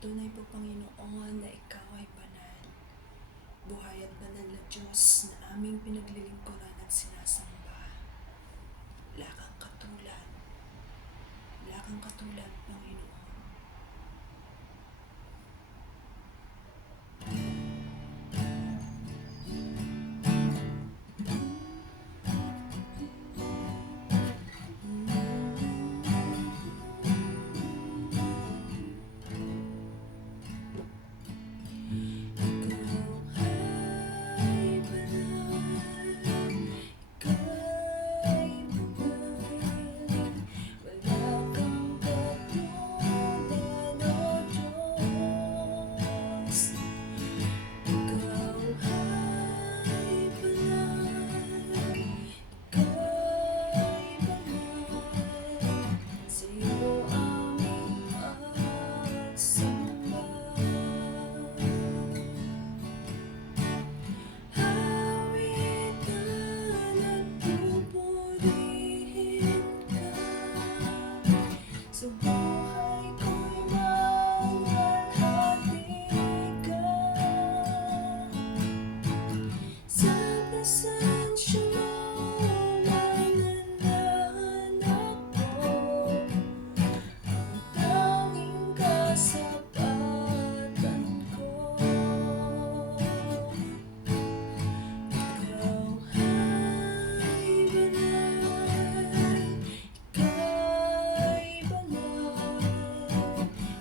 Tunay po, Panginoon, na Ikaw ay banal. Buhay at banal na Diyos na aming pinaglilingkuran at sinasamba. Wala kang katulad. Wala kang katulad, Panginoon. Sa buhay ko'y malalhati ka. Sa presensya mo mananahan ako. Ang tanging kasapatan ko. Ikaw ay banal. Ika'y banal.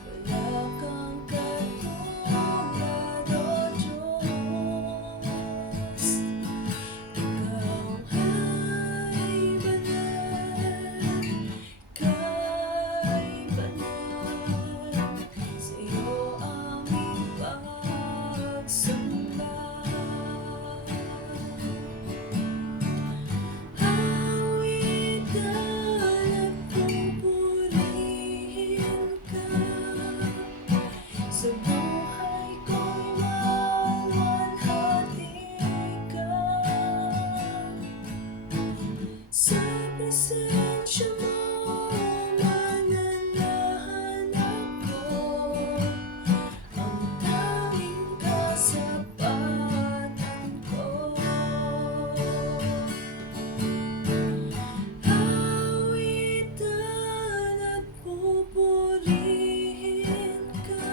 Wala kang katulad, O Diyos. Ikaw ay banal. Ika'y banal. Sa iyo aming pagsamba. Awitan at pupurihin ka. Sa buhay ko'y malalhati ka. Sa presensya mo mananahan ako. Ang tanging kasapatan ko. Awitan at pupurihin ka.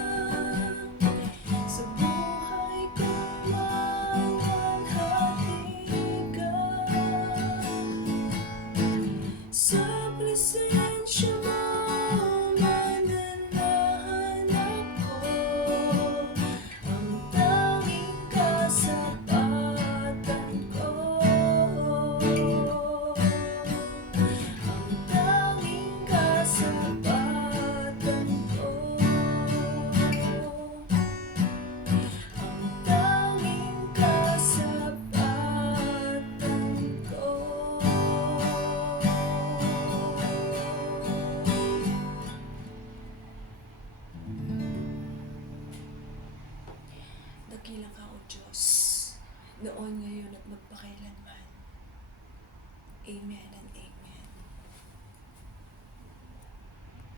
Sa buhay ko'y malalhati ka. Sa presensya mo mananahan ako. Ang tanging kasapatan ko. Ang tanging kasapatan ko. Ang tanging kasapatan ko. Dakila ka, O Diyos, noon, ngayon at magpakailanman. Amen and amen.